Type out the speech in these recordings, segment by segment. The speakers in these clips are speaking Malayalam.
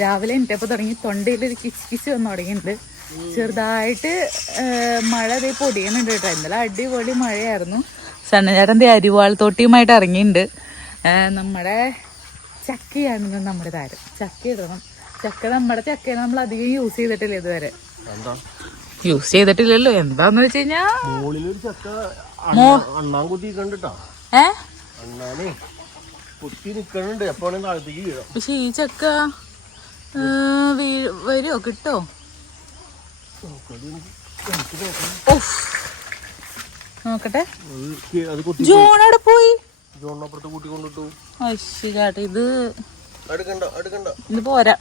രാവിലെ എണീറ്റപ്പോൾ തുടങ്ങി തൊണ്ടയിൽ ഒരു കിച്ച് കിച്ച് വന്ന് തുടങ്ങിയിട്ടുണ്ട്. ചെറുതായിട്ട് മഴ അതേ പൊടിയുന്നുണ്ട് കേട്ടോ. ഇന്നലെ അടിപൊളി മഴയായിരുന്നു. സണ്ണചേട്ടൻ അരിവാൾ തോട്ടിയുമായിട്ട് ഇറങ്ങിയിട്ടുണ്ട്. നമ്മുടെ ചക്കയാണ് നമ്മുടെ താരം. ചക്ക ഇടണം. ചക്ക നമ്മുടെ ചക്കയാണ് നമ്മൾ അധികം യൂസ് ചെയ്തിട്ടില്ല ഇതുവരെ. യൂസ് ചെയ്തിട്ടില്ലല്ലോ. എന്താന്ന് വെച്ച് കഴിഞ്ഞാ? പക്ഷെ ഈ ചക്ക വരുമോ കിട്ടോ. നോക്കട്ടെ. ജോണവിടെ പോയി. ജോണിനപ്പുറത്ത് കൂട്ടി കൊണ്ടിട്ടു അശ്ശി ചേട്ടാ ഇത് ഇത് പോരാ.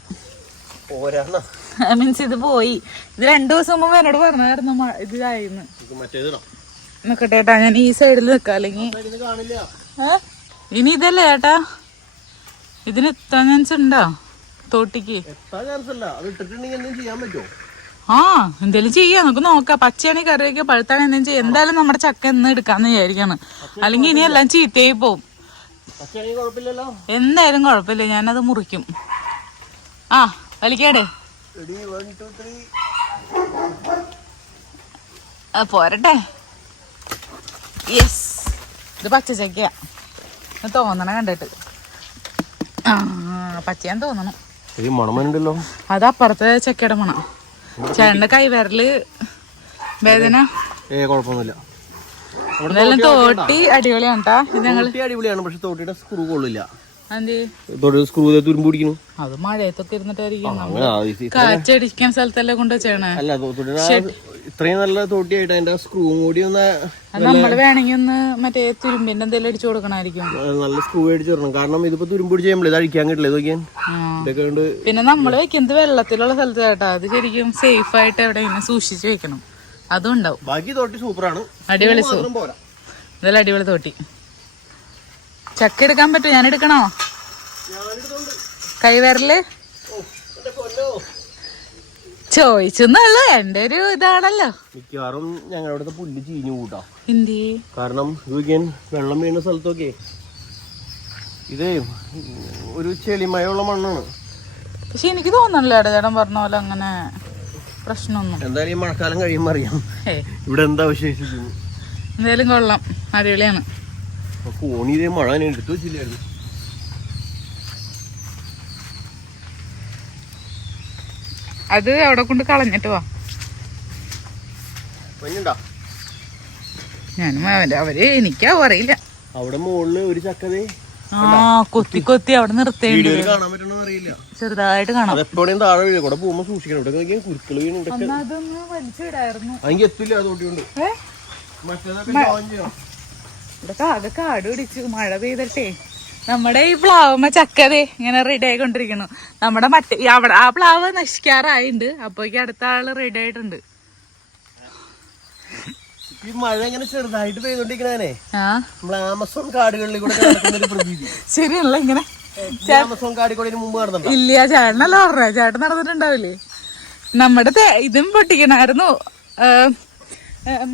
പോരാന്നാ. മീൻസ് ഇത് പോയി. ഇത് രണ്ടു ദിവസം മുമ്പ് എന്നോട് പറഞ്ഞായിരുന്നു ഇതിലായിരുന്നു നിക്കട്ടെ ഏട്ടാ ഞാൻ ഈ സൈഡിൽ നിക്കാം അല്ലെങ്കിൽ? ഇനി ഇതല്ലേ ഏട്ടാ? ഇതിന് എത്താൻ ചാൻസ് ഉണ്ടോ? തോട്ടിക്ക് ആ എന്തേലും ചെയ്യാം. നമുക്ക് നോക്കാം. പച്ചയാണെങ്കിൽ കറിയൊക്കെ വയ്ക്കുക പഴുത്താണ് എന്തെങ്കിലും ചെയ്യാം. എന്തായാലും നമ്മുടെ ചക്ക എന്ന് എടുക്കാന്ന് വിചാരിക്കാണ്. അല്ലെങ്കിൽ ഇനി എല്ലാം ചീത്തയായി പോവും. എന്തായാലും കുഴപ്പമില്ല. ഞാനത് മുറിക്കും. ആ വലിക്കാടേ. പോരട്ടെ. യെസ് ഇത് പച്ചച്ചക്കയാ ചക്കയാ. തോന്നണ കണ്ടിട്ട്. ആ പച്ചയാന്ന് തോന്നണം. ഈ മണമനുണ്ടല്ലോ അത് അപ്പുറത്തെ ചെക്കയുടെ മണം. ചേട്ടന്റെ കൈവിരൽ വേദന. ഏ കുഴപ്പമൊന്നുമില്ല. തോട്ടി അടിപൊളിയാണ് അടിപൊളിയാണ് പക്ഷെ തോട്ടിയുടെ സ്ക്രൂ കൊള്ളില്ല. സ്ക്രൂ തുരുമ്പ് പിടിക്കുന്നു. അത് മഴയത്തൊക്കെ ഇരുന്നിട്ടായിരിക്കും കാറ്റടിക്കാൻ സ്ഥലത്തല്ലേ കൊണ്ട് വെച്ചേണേ ഇത്രയും നല്ല തോട്ടിയായിട്ട് അതിന്റെ സ്ക്രൂ കൂടി ഒന്ന് നമ്മൾ വേണമെങ്കിൽ ഒന്ന് മറ്റേ തുരുമ്പിന്റെ എന്തെങ്കിലും അടിച്ചു കൊടുക്കണായിരിക്കും നല്ല സ്ക്രൂ അടിച്ചു തരണം കാരണം ഇതിപ്പോ തുരുമ്പ് പിടിച്ച് ചെയ്യുമ്പോൾ ഇത് അഴിക്കാൻ കിട്ടില്ല. ഇതൊക്കെ ഇതൊക്കെ കൊണ്ട് പിന്നെ നമ്മൾ വെക്കുന്നത് വെള്ളത്തിലുള്ള സ്ഥലത്ത് കേട്ടാ. അത് ശരിക്കും സേഫ് ആയിട്ട് എവിടെ സൂക്ഷിച്ചു വെക്കണം. അതും ഉണ്ടാവും. ബാക്കി തോട്ടി സൂപ്പറാണ് അടിപൊളി സൂ മാത്രം പോരാ. ഇതെല്ലാം അടിപൊളി തോട്ടി. ചക്ക എടുക്കാൻ പറ്റുമോ? ഞാൻ എടുക്കണോ പൊന്നോ. ചോദിച്ചെന്നുള്ളു എന്റെ ഒരു ഇതാണല്ലോ. മിക്കവാറും ഞങ്ങളുടെ പുല്ല് ചീഞ്ഞു കൂട്ടാ. എന്തേ? കാരണം വെള്ളം വീണ സ്ഥലത്തൊക്കെ ഇതേ ഒരു ചെളിമയുള്ള മണ്ണാണ്. പക്ഷെ എനിക്ക് തോന്നണില്ല ചേട്ടൻ പറഞ്ഞ പോലെ അങ്ങനെ പ്രശ്നമൊന്നും. എന്തായാലും ഈ മഴക്കാലം കഴിയുമ്പോൾ അറിയാം. ഇവിടെ എന്താ അവശേഷിക്കുന്നു എന്തായാലും കൊള്ളാം. അടിപൊളിയാണ്. ഫോൺ ഇതേ മഴ എടുത്തു വെച്ചില്ലായിരുന്നു. അത് അവിടെ കൊണ്ട് കളഞ്ഞിട്ട് വാ. ഞാനും അവർ അവർ എനിക്കാ അറിയില്ല. അവിടെ മുകളിൽ ഒരു ചക്കതേ ആ കൊത്തി കൊത്തി അവിടെ നിർത്തേണ്ടി. ചെറുതായിട്ട് കാണാം. അതെപ്പോഴും താഴെ വീഴും. കൂടെ പോകുമ്പോ സൂക്ഷിക്കണം. ഇവിടെ കുരുക്കൾ അതിന് എത്തില്ല അതോട്ടി കൊണ്ട് ഏ? മറ്റേതൊക്കെ ജോയിൻ ചെയ്യണം. ഇവിടെ ആകെ കാട് പിടിച്ചു. മഴ പെയ്തിട്ടേ. നമ്മുടെ ഈ പ്ലാവുമ്മ ചക്കതെ ഇങ്ങനെ റെഡി ആയിക്കൊണ്ടിരിക്കുന്നു. നമ്മുടെ മറ്റേ അവിടെ ആ പ്ലാവ് നശിക്കാറായിണ്ട്. അപ്പോഴേക്ക് അടുത്ത ആൾ റെഡി ആയിട്ടുണ്ട്. ഈ മഴ ഇങ്ങനെ ചെറുതായിട്ട് പെയ്തോണ്ടിരിക്കണേ ആമസോൺ കാടുകളിൽ കൂടെ ശരിയല്ല ഇങ്ങനെ. ആമസോൺ കാടിൽ കൂടെ ഇതിന് മുമ്പ് നടന്നിട്ടുണ്ടോ ഇല്ല ചേട്ടനല്ല പറഞ്ഞ. ചേട്ടൻ നടന്നിട്ടുണ്ടാവില്ലേ? നമ്മുടെ ഇതും പൊട്ടിക്കണായിരുന്നു.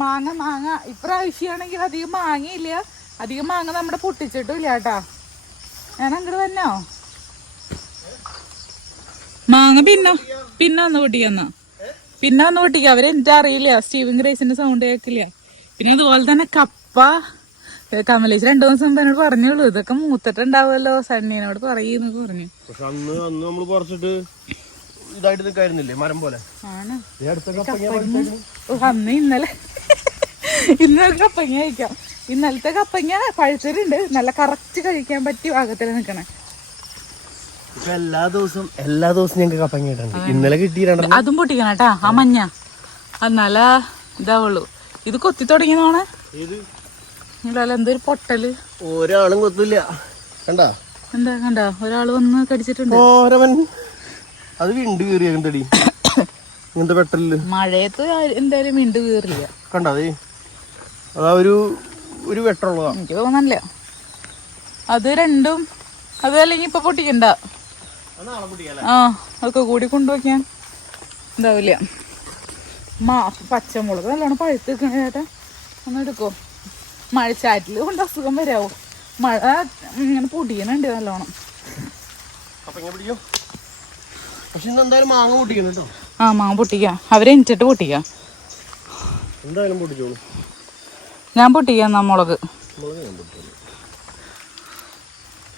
മാങ്ങ മാങ്ങ. ഇപ്രാവശ്യമാണെങ്കിൽ അധികം മാങ്ങയില്ല. അധികം മാങ്ങ നമ്മുടെ പൊട്ടിച്ചിട്ടും ഇല്ല കേട്ടാ. ഞാൻ അങ്ങോട്ട് വന്നോ? മാങ്ങ പിന്നെ? പിന്നെ ഒന്ന് പൊട്ടിക്കാന്നാ പിന്നെ ഒന്ന് പൊട്ടിക്കുക അവരെന്താ അറിയില്ല. സ്റ്റീവൻ ഗ്രേസിന്റെ സൗണ്ട് കേൾക്കില്ല. പിന്നെ ഇതുപോലെ തന്നെ കപ്പ. കമലേശ് രണ്ടു ദിവസം എന്നോട് പറഞ്ഞോളൂ ഇതൊക്കെ മൂത്തിട്ടുണ്ടാവുമല്ലോ. സണ്ണീനോട് പറയുന്നൊക്കെ പറഞ്ഞു. പക്ഷെ അന്ന് അന്ന് നമ്മൾ കുറച്ചിട്ട് ഇതായിട്ട് നിൽക്കായിരുന്നില്ലേ മരം പോലെ. ആണ്. അന്ന് ഇന്നലെ. ഇന്നലെ കപ്പങ്ങ കഴിക്കാം. ഇന്നലത്തെ കപ്പങ്ങ പഴുത്തരുണ്ട് നല്ല കറക്റ്റ് കഴിക്കാൻ പറ്റിയ പാകത്തിൽ നിൽക്കണേ ഇപ്പൊ എല്ലാ ദിവസവും എല്ലാ ദിവസവും ഞങ്ങൾക്ക് കപ്പങ്ങ ഇന്നലെ കിട്ടി അതും പൊട്ടിക്കണം കേട്ടാ ആ മഞ്ഞ. എന്നാല ഇതാവുള്ളൂ. ഇത് കൊത്തി തുടങ്ങിയതാണ് എന്തൊരു പൊട്ടൽ. ഒരാളും കൊത്തില്ല. കണ്ടാ? എന്താ കണ്ട? ഒരാൾ വന്ന് കടിച്ചിട്ടുണ്ട്. ഓരവൻ. അത് വിണ്ട് കീറിയടി ഇങ്ങനത്തെ പെട്ടൽ മഴയത്ത് എന്തായാലും വീണ്ടും കീറില്ല. കണ്ടാ അതാ ഒരു ഒരു വെട്ടുള്ളതാണ് എനിക്ക് തോന്നണില്ല. അത് രണ്ടും അത് അല്ലെങ്കിൽ ഇപ്പൊ പൊട്ടിക്കണ്ട. ആ അതൊക്കെ കൂടി കൊണ്ടുവയ്ക്കാൻ എന്താവില്ല. മാ പച്ചമുളക് നല്ലോണം പഴുത്ത് നിൽക്കണ ചേട്ടാ. ഒന്ന് എടുക്കോ. മഴച്ചാറ്റിൽ കൊണ്ട് അസുഖം വരാവോ. മഴ ഇങ്ങനെ പൊടിയണുണ്ട് നല്ലോണം. ആ മാങ്ങ പൊട്ടിക്കാം. അവരെ എനിച്ചിട്ട് പൊട്ടിക്കാം. എന്തായാലും പൊട്ടിച്ചോളൂ. ഞാൻ പൊട്ടിക്കാം. മുളക്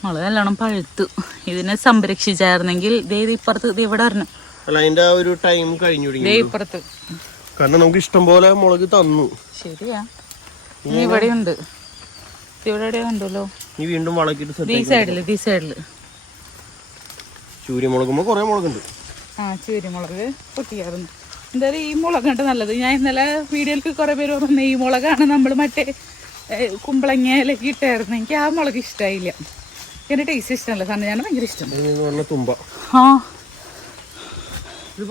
മുളക് നല്ലോണം പഴുത്തു. ഇതിനെ സംരക്ഷിച്ചായിരുന്നെങ്കിൽ ദേ ഇത് ഇപ്പുറത്ത് ഇവിടെ വരണം. അല്ല അതിന്റെ ആ ഒരു ടൈം കഴിഞ്ഞു ഇപ്പുറത്ത്. കാരണം നമുക്ക് ഇഷ്ടം പോലെ മുളക് തന്നു. ശരിയാ. ഇവിടെ ഉണ്ട് ഇവിടെ കണ്ടല്ലോ? നീ വീണ്ടും വളക്കിട്ട് ഈ സൈഡിൽ ഈ സൈഡിൽ ചൂര്യമുളകുമ്പോ കൊറേ മുളകുണ്ട്. ആ ചൂര്യമുളക് പൊട്ടിയായിരുന്നു എന്തായാലും ഈ മുളക് കണ്ട് നല്ലത്. ഞാൻ ഇന്നലെ വീഡിയോയിലേക്ക് കുറെ പേര് പറഞ്ഞു ഈ മുളകാണ് നമ്മൾ മറ്റേ കുമ്പളങ്ങയിലേക്ക് ഇട്ടായിരുന്നു. എനിക്ക് ആ മുളക് ഇഷ്ടമായില്ല എന്റെ ടേസ്റ്റ് ഇഷ്ടമല്ല. സാറിന് ഞാൻ ഭയങ്കര ഇഷ്ടം. ആ.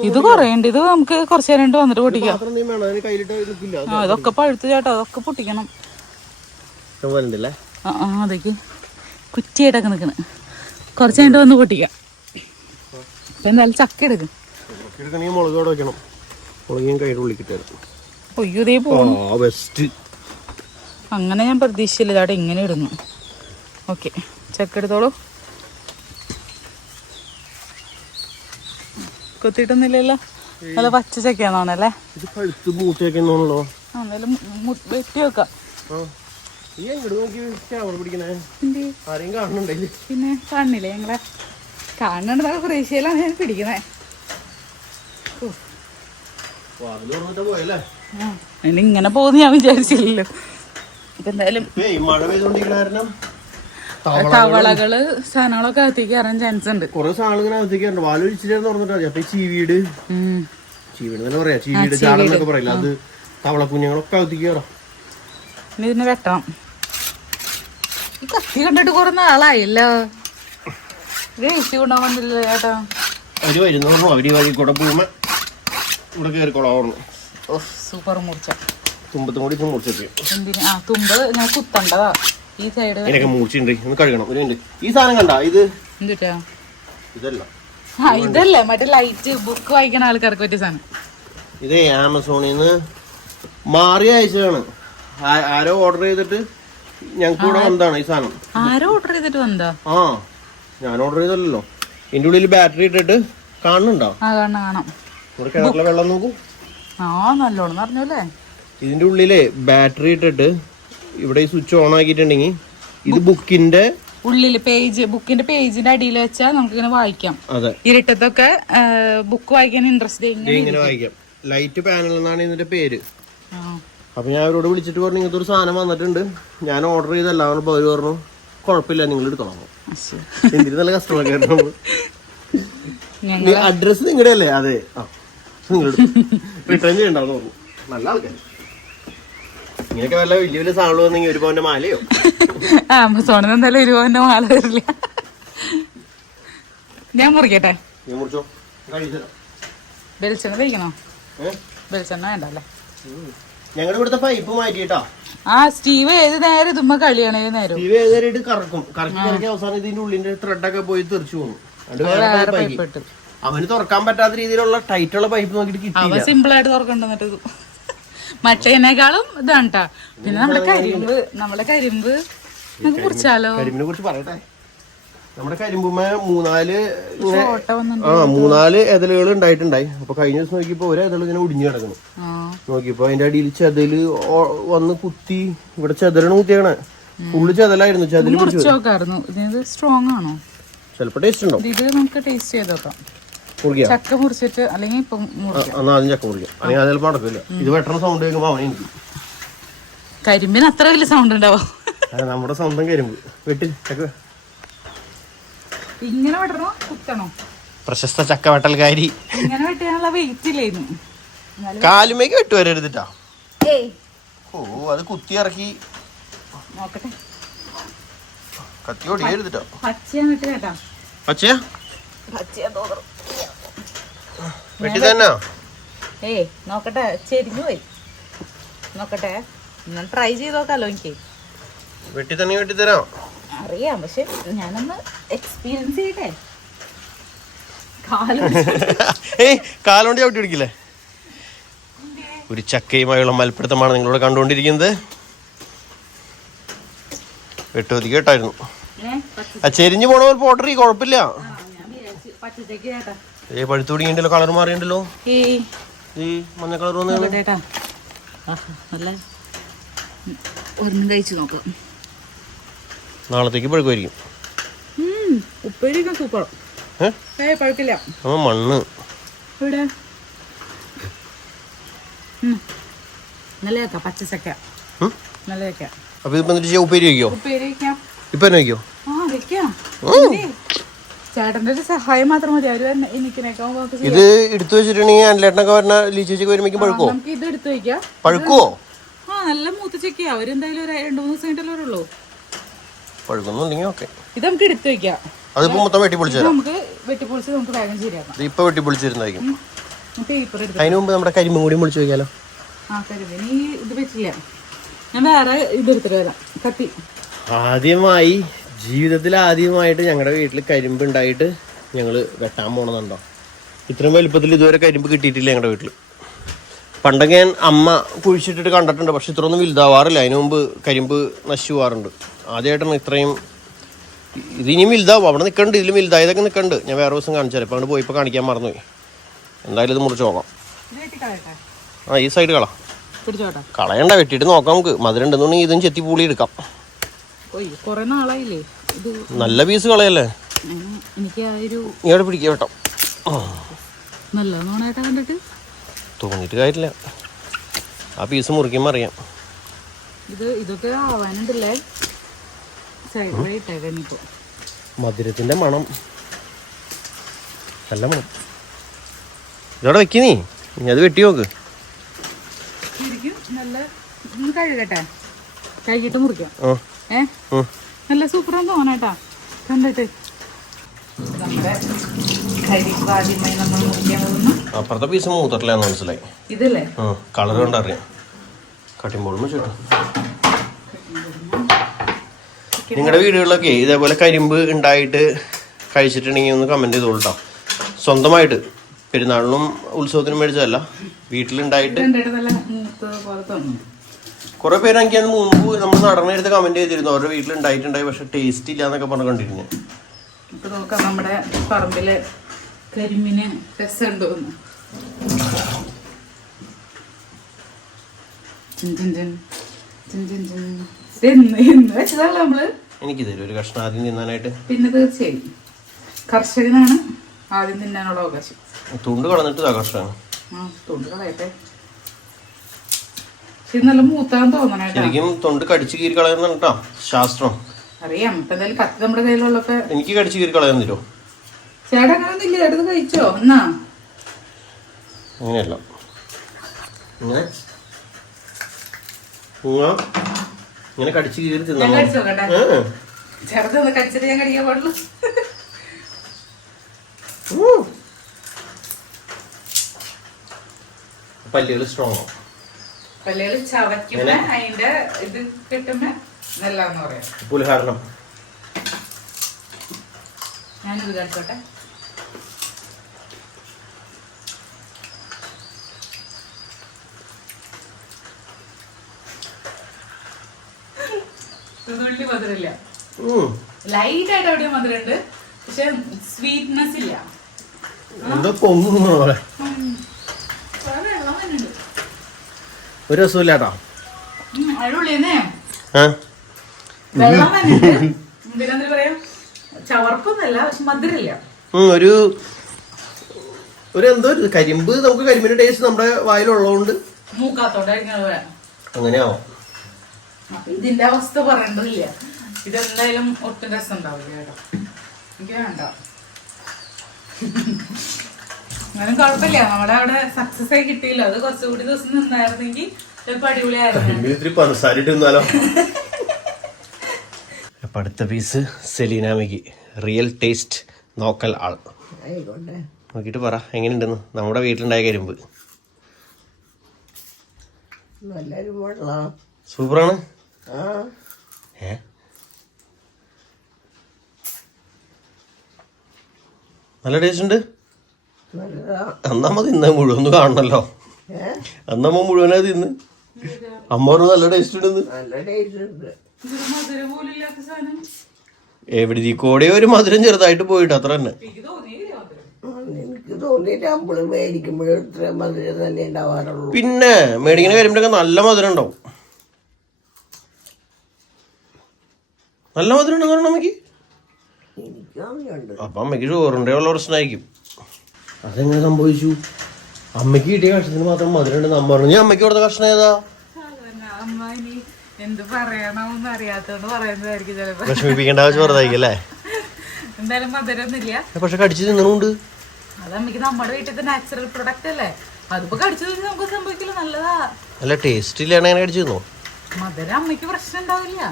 ഇത് കുറേ ഉണ്ട് ഇത് നമുക്ക് കുറച്ച് നേരം കൊണ്ട് വന്നിട്ട് പൊട്ടിക്കാം. ആ ഇതൊക്കെ പഴുത്ത് ചേട്ടാ അതൊക്കെ പൊട്ടിക്കണം. ആ ആ അതേക്ക്. കുറ്റിയായിട്ടൊക്കെ നിൽക്കണ കുറച്ച് കഴിഞ്ഞിട്ട് വന്ന് പൊട്ടിക്കാം. എന്തായാലും ചക്ക എടുക്കും. എടുക്കണമെങ്കിൽ മുളക് വെക്കണം. കയ്യുടെ ഉള്ളിക്കിട്ടായിരുന്നു. ഒയ്യോ ആ വെസ്റ്റ് അങ്ങനെ ഞാൻ പ്രതീക്ഷിച്ചില്ല. ഇതാടെ ഇങ്ങനെ ഇടുന്നു. ഓക്കെ ചെക്ക് എടുത്തോളൂ. കൊത്തിയിട്ടൊന്നുമില്ലല്ലോ. നല്ല പച്ച ചക്കയാണോന്നല്ലേ? ഇത് പഴുത്ത് പൂട്ടിയൊക്കെയാണല്ലോ വെട്ടി വെക്കാം. പിന്നെ കാണില്ലേ ഞങ്ങളെ? കാണുന്നുണ്ടെന്നൊക്കെ പ്രതീക്ഷയിലാണ് ഞാൻ പിടിക്കുന്നത് ഇനി ഇങ്ങനെ പോകുന്ന ഞാൻ വിചാരിച്ചില്ലല്ലോ. ഇപ്പൊ എന്തായാലും തവളകൾ സാധനങ്ങളൊക്കെ അകത്തേക്ക് കയറാൻ ചാൻസ് ഉണ്ട്. കുറെ സാധനങ്ങൾ അകത്തേക്ക് വാൽ ഒഴിച്ചിട്ട് തുറന്നിട്ട് മതി അപ്പൊ ഈ ചീവീട്. ചീവീട് തന്നെ പറയാ? ചീവീട് ചാടം പറയില്ല? അത് തവള കുഞ്ഞുങ്ങളൊക്കെ അകത്തേക്ക് കയറാം. ഇനി ഇതിനെ വെട്ടണം. ഈ കത്തി കണ്ടിട്ട് കുറെ നാളായില്ലോ. ഇത് കൊണ്ടാൻ വന്നില്ല ചേട്ടാ? അവർ വരുന്നു അവർ വഴി കൂടെ പോകുമ്പോ ഇവിടെ കയറിക്കോളാം പറഞ്ഞു സൂപ്പർ മൂർച്ച. തുമ്പത്തും കൂടി ഇപ്പം മുറിച്ചിട്ട് എന്തിന്? ആ തുമ്പ് ഇങ്ങനെ കുത്തണ്ടതാ. ഈ സൈഡ് ഇതിനൊക്കെ മൂർച്ചയുണ്ട്. ഒന്ന് കഴുകണം. ഒരു മിനിറ്റ് ഈ സാധനം കണ്ട? ഇത്? എന്തിട്ടാ? ഇതല്ല. ആ ഇതല്ലേ. മറ്റേ ലൈറ്റ് ബുക്ക് വായിക്കണ ആൾക്കാർക്ക് പറ്റിയ സാധനം. ഇത് ആമസോണിൽ നിന്ന് മാറി അയച്ചതാണ്. ആരോ ഓർഡർ ചെയ്തിട്ട് ഞങ്ങൾക്ക് ഇവിടെ വന്നതാണ് ഈ സാധനം. ആരോ ഓർഡർ ചെയ്തിട്ട് വന്നതാ? ആ ഞാൻ ഓർഡർ ചെയ്തല്ലോ ഇതിന്റെ ഉള്ളിൽ ബാറ്ററി ഇട്ടിട്ട് കാണുന്നുണ്ടോ? ആ കാണാം കാണാം. വെള്ളം നോക്കൂ. ആ നല്ലോണം ഇതിന്റെ ഉള്ളിൽ ബാറ്ററി ഇട്ടിട്ട് ഇവിടെ ഈ സ്വിച്ച് ഓൺ ആക്കിയിട്ടുണ്ടെങ്കിൽ ഇത് ബുക്കിന്റെ ഉള്ളിൽ പേജ് ബുക്കിന്റെ പേജിന്റെ അടിയിൽ വെച്ചാൽ നമുക്ക് ഇങ്ങനെ വായിക്കാം. അതെ. ഇരുട്ടത്തൊക്കെ ബുക്ക് വായിക്കാൻ ഇൻട്രസ്റ്റ് ഇങ്ങനെ വായിക്കാം. ലൈറ്റ് പാനൽ എന്നാണ് ഇതിന്റെ പേര്. അപ്പൊ ഞാൻ അവരോട് വിളിച്ചിട്ട് പറഞ്ഞു ഇങ്ങനത്തെ ഒരു സാധനം വന്നിട്ടുണ്ട്. ഞാൻ ഓർഡർ ചെയ്തല്ല അവർ അവർ പറഞ്ഞു കുഴപ്പമില്ല നിങ്ങൾ എടുത്തോളാം. എന്തിന് നല്ല കസ്റ്റമർ അഡ്രസ് നിങ്ങളുടെ അല്ലേ അതെ. ആ. റിട്ടേൺ ചെയ്യണ്ടാന്ന് പറഞ്ഞു. നല്ല ആൾക്കാർ ഇങ്ങനെയൊക്കെ വല്ല വലിയ വലിയ സാധനങ്ങൾ വന്നെങ്കിൽ ഒരു പവന്റെ മാലയോ? ആമസോണിൽ എന്തായാലും ഒരു പവന്റെ മാല വരില്ല. ഞാൻ മുറിക്കട്ടെ? ഞാൻ മുറിച്ചോ. കഴിച്ചോ വെളിച്ചെണ്ണ തയ്ക്കണോ ഏഹ് വെളിച്ചെണ്ണ വേണ്ടല്ലേ? ഞങ്ങളുടെ ഇവിടുത്തെ പൈപ്പ് ആ സ്റ്റീവ് ഏത് നേരം ഇതുമ്മ കളിയാണ് ഏത് നേരം? കറക്കും. കറക്കി കറക്കി അവസാനം ഇതിന്റെ ഉള്ളിന്റെ ത്രെഡൊക്കെ പോയി തെറിച്ചു പോകും പൈപ്പ്. ഇട്ട്. അവന് തുറക്കാൻ പറ്റാത്ത രീതിയിലുള്ള ടൈറ്റുള്ള പൈപ്പ് നോക്കിട്ട് അവ കിട്ടിയില്ല. സിമ്പിൾ ആയിട്ട് തുറക്കണ്ടെന്നിട്ട് മറ്റേനേക്കാളും ഇതാണ് പിന്നെ നമ്മുടെ കരിമ്പ് നമ്മുടെ കരിമ്പ്. നമുക്ക് കുറിച്ചാലോ? കരിമ്പിനെ കുറിച്ച് പറയട്ടെ. നമ്മുടെ കരിമ്പുമ്മ മൂന്നാൽ ആ മൂന്നാൽ എതലുകൾ ഉണ്ടായിട്ടുണ്ടായി. അപ്പൊ കഴിഞ്ഞ ദിവസം നോക്കിയപ്പോ ഒരു എതൾ ഇങ്ങനെ ഒടിഞ്ഞു കിടക്കുന്നു. നോക്കിയപ്പോ അതിന്റെ അടിയിൽ ചെതൽ വന്ന് കുത്തി. ഇവിടെ ചെതലാണ് കുത്തിയാണ്. ഫുള്ള് ചെതലായിരുന്നു ചെതൽ സ്ട്രോങ് ആണോ? ചിലപ്പോ ടേസ്റ്റ് ഉണ്ടോ? ഇത് നമുക്ക് ടേസ്റ്റ് ചെയ്ത് നോക്കാം. മുറിക്കുക ചക്ക മുറിച്ചിട്ട് അല്ലെങ്കിൽ ഇപ്പൊ മുറിക്കാം. എന്നാ ആദ്യം ചക്ക മുറിക്കാം. അല്ലെങ്കിൽ അത് ചിലപ്പോൾ നടക്കില്ല ഇത് വെട്ടണ സൗണ്ട് കേൾക്കുമ്പോ അവനെ എനിക്ക് കരിമ്പിന് അത്ര വലിയ സൗണ്ട് ഉണ്ടാവും. നമ്മുടെ സ്വന്തം കരിമ്പ്. വെട്ടി ചക്ക. ഇങ്ങനെ വെട്ടണോ? കുത്തണോ? പ്രശസ്ത ചക്ക വെട്ടൽകാരി ഇങ്ങനെ വെട്ടാനുള്ള വെയിറ്റ് ഇല്ലായിരുന്നു കാലുമേക്ക് വെട്ടു വരരുതിട്ടാ ഓ അത് കുത്തി ഇറക്കി. നോക്കട്ടെ. കത്തി ഒടിയരുതിട്ടോ പച്ചയാ പച്ചയാ? പച്ചയാ തോന്നുന്നു. ഏയ് നോക്കട്ടെ ചെരിഞ്ഞു പോയി. നോക്കട്ടെ ഞാൻ ട്രൈ ചെയ്ത് നോക്കാലോ എനിക്ക്. വെട്ടി തന്നെ വെട്ടി തരാം അറിയാം പക്ഷെ ഞാനൊന്ന് എക്സ്പീരിയൻസ് ചെയ്യട്ടെ. ഏയ് കാലോണ്ടി ചവിട്ടി പിടിക്കില്ലേ? ഒരു ചക്കയുമായുള്ള മൽപ്പിടുത്തമാണ് നിങ്ങളോട് കണ്ടുകൊണ്ടിരിക്കുന്നത്. വെട്ടുപതി കേട്ടായിരുന്നു ആ ചെരിഞ്ഞു പോണ പോലെ പോട്ടറി കുഴപ്പമില്ല. ഏ പഴുത്തു തുടങ്ങിയിട്ടുണ്ടല്ലോ കളർ മാറിയുണ്ടല്ലോ. ഈ മഞ്ഞ കളർ വന്നു ചേട്ടാ നല്ല ഒരെണ്ണം കഴിച്ചു നോക്കാം. നാളത്തേക്ക് പഴുക്കുമായിരിക്കും. ഉപ്പേരിയൊക്കെ സൂപ്പർ. ഏ? പഴുക്കില്ല. അമ്മ മണ്ണ്. ഇവിടെ നല്ല ചക്ക പച്ച നല്ല ചക്ക അപ്പൊ ഉപ്പേരി വയ്ക്കോ ഉപ്പേരി വെക്കാം. ഇപ്പൊ തന്നെ വയ്ക്കോ ആ വെക്കാം. ചേട്ടന്റെ ഒരു സഹായം മാത്രം മതി. അവർ തന്നെ എനിക്കിനൊക്കെ നമുക്ക് ഇത് എടുത്തു വെച്ചിട്ടുണ്ടെങ്കിൽ അനിലേട്ടനൊക്കെ വരണ ലീച്ചേച്ചൊക്കെ വരുമ്പോഴേക്കും പഴുക്കോ നമുക്ക് ഇത് എടുത്തു വെക്കാം. പഴുക്കുവോ? ആ നല്ല മൂത്ത ചെക്കിയ അവരെന്തായാലും ഒരു രണ്ടു മൂന്ന് ദിവസം കഴിഞ്ഞിട്ടല്ലേ വരുള്ളൂ. പഴുക്കുന്നുണ്ടെങ്കിൽ ഓക്കെ. ഇത് നമുക്ക് എടുത്തു വെക്കാം. അതിപ്പോ മൊത്തം വെട്ടി ഇത് നമുക്ക് വെട്ടിപ്പൊളിച്ച് നമുക്ക് വേഗം ശരിയാക്കാം. ഇത് ഇപ്പൊ വെട്ടി പൊളിച്ചിരുന്നായിരിക്കും പേപ്പർ എടുത്ത് അതിനു മുമ്പ് നമ്മുടെ കരിമ്പും കൂടി പൊളിച്ചു വെക്കാലോ. ആ കരുതി നീ ഇത് വെച്ചില്ല. ഞാൻ വേറെ ഇത് എടുത്തിട്ട് വരാം. കത്തി. ആദ്യമായി ജീവിതത്തിൽ ആദ്യമായിട്ട് ഞങ്ങളുടെ വീട്ടിൽ കരിമ്പ് ഉണ്ടായിട്ട് ഞങ്ങൾ വെട്ടാൻ പോണെന്നുണ്ടോ ഇത്രയും വലുപ്പത്തിൽ ഇതുവരെ കരിമ്പ് കിട്ടിയിട്ടില്ല ഞങ്ങളുടെ വീട്ടിൽ പണ്ടൊക്കെ ഞാൻ അമ്മ കുഴിച്ചിട്ടിട്ട് കണ്ടിട്ടുണ്ട് പക്ഷെ ഇത്രയൊന്നും വലുതാവാറില്ല. അതിനു മുമ്പ് കരിമ്പ് നശിച്ചു പോകാറുണ്ട് ആദ്യമായിട്ടാണ് ഇത്രയും ഇതിനിയും വലുതാവും. അവിടെ നിൽക്കണ്ട് ഇതിലും വലുതായതൊക്കെ നിൽക്കണ്ട് ഞാൻ വേറെ ദിവസം കാണിച്ചാൽ തരാം. ഇപ്പം അങ്ങോട്ട് പോയിപ്പോൾ കാണിക്കാൻ മറന്നുപോയി. എന്തായാലും ഇത് മുറിച്ച് നോക്കാം. ആ ഈ സൈഡ് കള. കളയണ്ട വെട്ടിയിട്ട് നോക്കാം നമുക്ക്. മധുരം ഉണ്ടെന്നുണ്ടെങ്കിൽ ഇതും ചെത്തി പൂളി എടുക്കാം കുറെ നാളായില്ലേ? ഇത് നല്ല പീസ് കളയല്ലേ? എനിക്ക് ആ ഒരു ഇങ്ങോട്ട് പിടിക്കുക കേട്ടോ. നല്ല നോണായിട്ടാ കണ്ടിട്ട്? തോന്നിയിട്ട് കാര്യമില്ല. ആ പീസ് മുറിക്കുമ്പോൾ അറിയാം. ഇത് ഇതൊക്കെ ആവാനുണ്ടല്ലേ? ഇനിയിപ്പോ. മണം. നല്ല മണം. ഇതോടെ വെക്കി നീ. ഇനി അത് വെട്ടി നോക്ക്. നല്ല കഴുകട്ടെ? കഴുകിട്ട് മുറിക്കാം. ആ. ഏ. നല്ല സൂപ്പറാന്ന് തോന്നേട്ടാ കണ്ടിട്ട്. അപ്പുറത്തെ പീസ് മൂത്തട്ടില്ലാന്ന് മനസ്സിലായി. ഇതല്ലേ? കളർ കണ്ടറിയാം കട്ടിമ്പോഴും ചേട്ടാ നിങ്ങളുടെ വീടുകളിലൊക്കെ ഇതേപോലെ കരിമ്പ് ഉണ്ടായിട്ട് കഴിച്ചിട്ടുണ്ടെങ്കിൽ ഒന്ന് കമന്റ് ചെയ്തോളൂ കേട്ടോ സ്വന്തമായിട്ട് പെരുന്നാളിനും ഉത്സവത്തിനും മേടിച്ചതല്ല. വീട്ടിലുണ്ടായിട്ട് കുറെ പേര് എനിക്ക് അന്ന് മുമ്പ് നമ്മൾ നടനെടുത്ത് കമന്റ് ചെയ്തിരുന്നു. അവരുടെ വീട്ടിൽ ഉണ്ടായിട്ടുണ്ടായി പക്ഷെ ടേസ്റ്റ് ഇല്ല എന്നൊക്കെ പറഞ്ഞു കണ്ടിരുന്നു. ഇപ്പൊ നോക്കാം നമ്മുടെ പറമ്പിൽ കരിമീന് എന്ന്. എനിക്ക് തരും ഒരു കഷ്ണം ആദ്യം തിന്നാനായിട്ട്. പിന്നെ തീർച്ചയായും. കർഷകനാണ് ആദ്യം തിന്നാനുള്ള അവകാശം. തുണ്ട് കളഞ്ഞിട്ട് കർഷകൻ. തുണ്ട് കളയട്ടെ. ഇത് നല്ല മൂത്താന്ന് തോന്നണേട്ടാ ശരിക്കും തൊണ്ട് കടിച്ച് കീറി കളയുന്ന കേട്ടോ ശാസ്ത്രം. അറിയാം ഇപ്പൊ എന്തായാലും കത്തി നമ്മുടെ കയ്യിലുള്ളപ്പോ എനിക്ക് കടിച്ചു കീറി കളയാൻ തരുമോ? ചേട്ടാ അങ്ങനെ ഇല്ല ചേട്ടത് കഴിച്ചോ? എന്നാ? അങ്ങനെയല്ല ഇങ്ങനെ. ഇങ്ങ- ഇങ്ങനെ കടിച്ച് കീറി തിന്നാ കടിച്ചിട്ട് ഞാൻ കടിക്കാൻ പാടുള്ളൂ. പല്ലുകൾ സ്ട്രോങ് പല്ലുകൾ ചവയ്ക്കുമ്പോ അതിന്റെ ഇത് കിട്ടുമ്പോ നല്ലാന്ന് പറയാം. പുലഹാരണം ഞാനിത് കടിച്ചോട്ടെ തുള്ളി മധുരമില്ല. ലൈറ്റ് ആയിട്ട് അവിടെ മധുരമുണ്ട്. പക്ഷെ സ്വീറ്റ്നെസ് ഇല്ല. എന്തോ പൊങ്ങുന്ന പോലെ ഉം. കുറെ വെള്ളം വരുന്നുണ്ട് ഒരു രസമില്ല കേട്ടോ. മധുരമില്ല. ഒരു ഒരു എന്തോ ഒരു കരിമ്പ് നമുക്ക് കരിമ്പിന്റെ ടേസ്റ്റ് നമ്മുടെ വായിലുള്ളതുകൊണ്ട്. അങ്ങനെയാവോ ഇതിന്റെ അവസ്ഥ പറയേണ്ടതില്ല. ഇതെന്തായാലും ഒട്ടും രസം ഉണ്ടാവില്ല കേട്ടോ. എനിക്ക് വേണ്ട. എന്നാലും കുഴപ്പമില്ല. നമ്മുടെ അവിടെ സക്സസ് ആയി കിട്ടിയില്ല. അത് കുറച്ചുകൂടി ദിവസം നിന്നായിരുന്നെങ്കിൽ അടിപൊളിയായിരുന്നു. അപ്പൊ അടുത്ത പീസ് സെലീനാമയ്ക്ക് റിയൽ ടേസ്റ്റ് നോക്കൽ ആൾ. നോക്കിയിട്ട് പറ എങ്ങനെയുണ്ടെന്ന്? നമ്മുടെ വീട്ടിലുണ്ടായ കരിമ്പ്. സൂപ്പറാണ്. ഏ? നല്ല ടേസ്റ്റ് ഉണ്ട്? അന്നമ്മ തിന്ന മുഴുവൻ കാണണല്ലോ. അന്നമ്മ മുഴുവനായി തിന്ന്. അമ്മ പറഞ്ഞു നല്ല ടേസ്റ്റ് ഉണ്ടെന്ന്. നല്ല ടേസ്റ്റ് ഉണ്ട്. ഇതൊരു മധുരം സാധനം. എവിടെ കൂടെ ഒരു മധുരം ചെറുതായിട്ട് പോയിട്ട് അത്ര തന്നെ. എനിക്ക് മധുരം? എനിക്ക് തോന്നിയിട്ട് നമ്മൾ മേടിക്കുമ്പോഴും ഇത്രയും മധുരം തന്നെ ഉണ്ടാവാറുള്ളൂ. പിന്നെ മേടിക്കുന്ന കരിമ്പിനൊക്കെ നല്ല മധുരം ഉണ്ടാവും. നല്ല മധുരം ഉണ്ടെന്ന് പറഞ്ഞ അമ്മയ്ക്ക്? അപ്പൊ അമ്മയ്ക്ക് ഷുഗറിന്റെ ഉള്ള പ്രശ്നമായിരിക്കും. അതെങ്ങനെ സംഭവിച്ചു? അമ്മയ്ക്ക് കിട്ടിയ കഷ്ണത്തിന് മാത്രം മധുരണ്ട് നമ്മ അമ്മ പറഞ്ഞു. ഞാൻ അമ്മയ്ക്ക് കൊടുത്ത കഷ്ണം ഏതാ? അതന്നെ, അമ്മ ഇനി എന്ത് പറയണമെന്ന് അറിയാത്തോണ്ട് പറയുന്നതായിരിക്കും ചിലപ്പോ. വിഷമിപ്പിക്കേണ്ട ആവശ്യം വെറുതായിരിക്കും അല്ലേ? എന്തായാലും മധുരമൊന്നുമില്ല. പക്ഷെ കടിച്ചു അത് അമ്മയ്ക്ക് നമ്മുടെ വീട്ടിലത്തെ നാച്ചുറൽ പ്രൊഡക്റ്റ് അല്ലേ? അതിപ്പോ കടിച്ചു നമുക്ക് സംഭവിക്കില്ല നല്ലതാ. അല്ല ടേസ്റ്റ് ഇല്ലാണ്ട് അങ്ങനെ കടിച്ചു തിന്നോ? മധുരം അമ്മയ്ക്ക് പ്രശ്നം ഉണ്ടാവില്ല.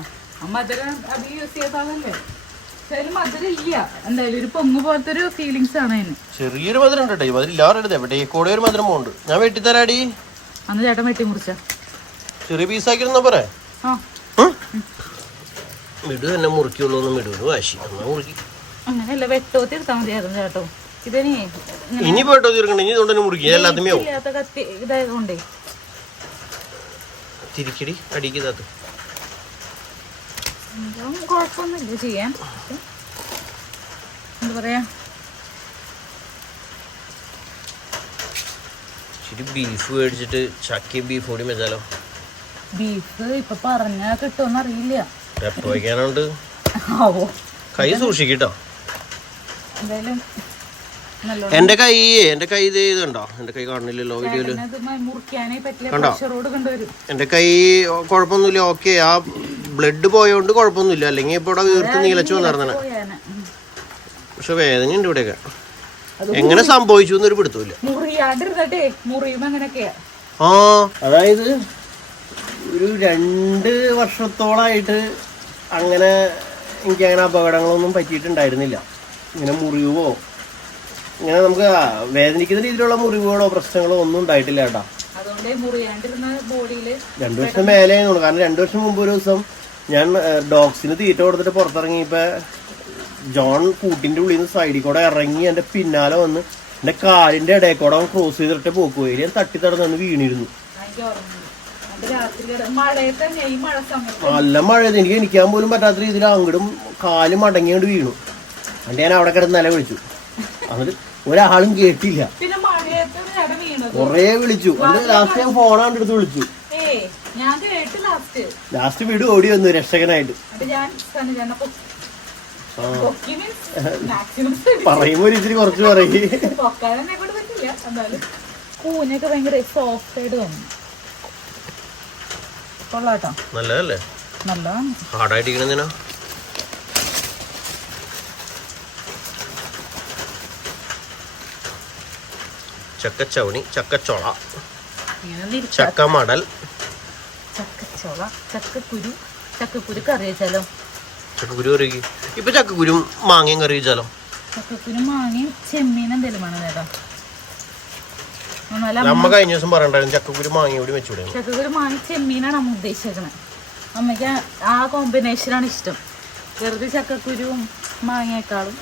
മധുരം അത് യൂസ് ചെയ്താലല്ലേ ചെറിയൊരു മധുരം ഉണ്ട് കേട്ടോ മധുരം ഇല്ലാറുണ്ട് എവിടെ കൂടെ ഒരു മധുരം പോണ്ട് ഞാൻ വെട്ടിത്തരാടി അന്ന് ചേട്ടൻ വെട്ടി മുറിച്ച. ചെറിയ പീസാക്കിയിരുന്ന പോരെ പറ? മിടു തന്നെ മുറിക്കുള്ളൂ മിടുവിന് വാശി. മുറുക്കി. അങ്ങനെയല്ല വെട്ടോ എടുത്താൽ മതിയായിരുന്നു ചേട്ടോ ഇതിനി ഇനി വെട്ടോ തീർക്കണ്ട ഇനി ഇതുകൊണ്ട് തന്നെ മുറിക്കുക എല്ലാത്തുമേ കത്തി ഇതായതുകൊണ്ടേ. തിരിക്കടി അടിക്ക് താത്ത് ഇതും കുഴപ്പമൊന്നുമില്ല. ചെയ്യാൻ എന്താ പറയാ? ബീഫ് മേടിച്ചിട്ട് ചക്കയും ബീഫ് കൂടി വെച്ചാലോ ബീഫ് ഇപ്പൊ പറഞ്ഞാ കിട്ടുമെന്ന് അറിയില്ല. എപ്പോ വയ്ക്കാനുണ്ട് ആവോ. കൈ സൂക്ഷിക്കട്ടോ. എന്തായാലും എന്റെ കൈ എന്റെ കൈ ഇത് ഇതുണ്ടോ? എന്റെ കൈ കാണുന്നില്ലല്ലോ വീഡിയോയിൽ കണ്ടോ? എന്റെ കൈ കുഴപ്പമൊന്നുമില്ല. ഓക്കെ ആ ബ്ലഡ് പോയോണ്ട് കുഴപ്പമൊന്നുമില്ല. അല്ലെങ്കിൽ ഇപ്പൊ ഇവിടെ വീർത്ത് നീലച്ചു വന്നിരുന്നെ പക്ഷെ വേദന ഉണ്ട് ഇവിടെയൊക്കെ എങ്ങനെ സംഭവിച്ചു എന്നൊരു പിടുത്തമില്ല മുറിയാണ്ടിരുന്നട്ടെ ആ. അതായത് ഒരു രണ്ട് വർഷത്തോളായിട്ട് അങ്ങനെ എനിക്ക് അങ്ങനെ അപകടങ്ങളൊന്നും പറ്റിയിട്ടുണ്ടായിരുന്നില്ല. ഇങ്ങനെ മുറിവോ? ഇങ്ങനെ നമുക്ക് വേദനിക്കുന്ന രീതിയിലുള്ള മുറിവുകളോ പ്രശ്നങ്ങളോ ഒന്നും ഉണ്ടായിട്ടില്ല കേട്ടോ. രണ്ടു വർഷം മേലെ കാരണം രണ്ടു വർഷം മുമ്പ് ഒരു ദിവസം ഞാൻ ഡോഗ്സിന് തീറ്റ കൊടുത്തിട്ട് പുറത്തിറങ്ങി ഇപ്പൊ ജോൺ കൂട്ടിന്റെ ഉള്ളിൽ നിന്ന് സൈഡിൽ കൂടെ ഇറങ്ങി എന്റെ പിന്നാലെ വന്ന് എന്റെ കാലിന്റെ ഇടയിൽ കൂടെ അവൻ ക്രോസ് ചെയ്തിട്ട് പോക്കുപോയി ഞാൻ തട്ടി തടന്ന് വീണിരുന്നു. നല്ല മഴ എനിക്ക് എനിക്കാൻ പോലും പറ്റാത്ത രീതിയിൽ അങ്ങടും കാൽ മടങ്ങിയോണ്ട് വീണു. എന്നിട്ട് ഞാൻ അവിടെ കിടന്ന് നില വിളിച്ചു. എന്നിട്ട് ഒരാളും കേട്ടില്ല. കൊറേ വിളിച്ചു. എന്നിട്ട് ലാസ്റ്റ് ഞാൻ ഫോണാണ്ടെടുത്ത് വിളിച്ചു. ലാസ്റ്റ് ലാസ്റ്റ് വീട് ഓടി വന്നു രക്ഷകനായിട്ട്. പറയുമ്പോ ഒരു ഇച്ചിരി കുറച്ച് പറയും. കൂനൊക്കെ ഭയങ്കര സോഫ്റ്റ് ആയിട്ട് കൊള്ളാട്ടോ. നല്ലതല്ലേ? നല്ലതാണ്. ഹാർഡായിട്ടിരിക്കണെന്തിനാ ചക്കച്ചവണി ചക്കച്ചോള ഇങ്ങനെ ഒന്ന് ഇരിക്ക. ചക്ക മടൽ ചക്കച്ചോള ചക്കക്കുരു ചക്കക്കുരു കറി വെച്ചാലോ ചക്കക്കുരു കറി. ഇപ്പൊ ചക്കക്കുരു മാങ്ങയും കറി വെച്ചാലോ? ചക്കക്കുരു മാങ്ങയും ചെമ്മീൻ എന്തെങ്കിലും വേണം ചേട്ടാ. നമ്മ കഴിഞ്ഞ ദിവസം പറയണ്ടായിരുന്നു ചക്കക്കുരു മാങ്ങയും കൂടി വെച്ചുവിടെ ചക്കക്കുരു മാങ്ങി ചെമ്മീനാണ് അമ്മ ഉദ്ദേശിക്കുന്നത് അമ്മയ്ക്ക് ആ- ആ കോമ്പിനേഷനാണ് ഇഷ്ടം. വെറുതെ ചക്കക്കുരുവും മാങ്ങയേക്കാളും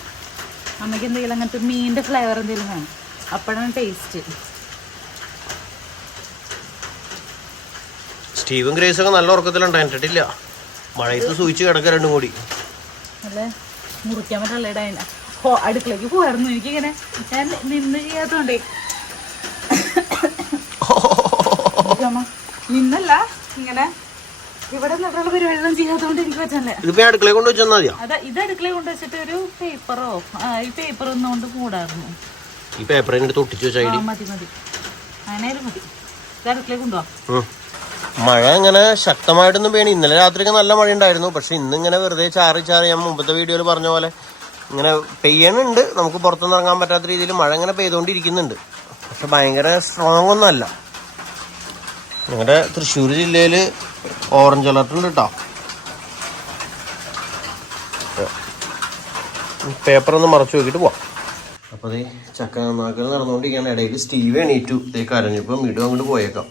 അമ്മയ്ക്ക് എന്തെങ്കിലും അങ്ങനത്തെ മീനിന്റെ ഫ്ലേവർ എന്തെങ്കിലും വേണം. അപ്പോഴാണ് ടേസ്റ്റ് സ്റ്റീവൻ ഗ്രേസ് ഒക്കെ നല്ല ഉറക്കത്തിലുണ്ടായിട്ടില്ല മഴയത്ത് സൂചിച്ച് കിടക്ക രണ്ടും കൂടി. മുറിക്കാൻ പറ്റുള്ള ഇടായില്ല. ഹോ അടുക്കളയ്ക്ക് പോയായിരുന്നു. എനിക്കിങ്ങനെ ഞാൻ നിന്ന് ചെയ്യാത്തോണ്ടേ. അമ്മ, നിന്നല്ല. ഇങ്ങനെ ഇവിടെ നിന്നുള്ള പരിപാടികളും ചെയ്യാത്തോണ്ട് എനിക്ക് പറ്റല്ലേ ഇതിപ്പോ ഞാൻ അടുക്കളയെ കൊണ്ട് വെച്ചാൽ മതിയോ? അതാ ഇത് അടുക്കളയിൽ കൊണ്ടുവച്ചിട്ട് ഒരു പേപ്പറോ ഈ പേപ്പർ ഒന്നുകൊണ്ട് കൂടായിരുന്നു. ഈ പേപ്പർ എടുത്ത് ഒട്ടിച്ചു വെച്ചാൽ ആ മതി മതി. അങ്ങനെ മതി. ഇത് അടുക്കളയിൽ കൊണ്ടുപോവാം ഉം. മഴ ഇങ്ങനെ ശക്തമായിട്ടൊന്നും പെയ്യണ ഇന്നലെ രാത്രിക്ക് നല്ല മഴ ഉണ്ടായിരുന്നു പക്ഷെ ഇന്ന് ഇങ്ങനെ വെറുതെ ചാറി ചാറി ഞാൻ മുമ്പത്തെ വീഡിയോയിൽ പറഞ്ഞ പോലെ ഇങ്ങനെ പെയ്യണുണ്ട്. നമുക്ക് പുറത്തുനിന്ന് ഇറങ്ങാൻ പറ്റാത്ത രീതിയിൽ മഴ ഇങ്ങനെ പെയ്തുകൊണ്ടിരിക്കുന്നുണ്ട്. പക്ഷെ ഭയങ്കര സ്ട്രോങ് ഒന്നും അല്ല. ഞങ്ങളുടെ തൃശ്ശൂർ ജില്ലയിൽ ഓറഞ്ച് അലർട്ട് ഉണ്ട് കേട്ടോ പേപ്പർ ഒന്ന് മറച്ചു നോക്കിയിട്ട് പോവാം. അപ്പോൾ അതേ ചക്ക നന്നാക്കൽ നടന്നുകൊണ്ടിരിക്കുകയാണ്. ഇടയിൽ സ്റ്റീവ് എണീറ്റു. ഇതേ കരഞ്ഞപ്പോൾ വീടും അങ്ങോട്ട് പോയേക്കാം.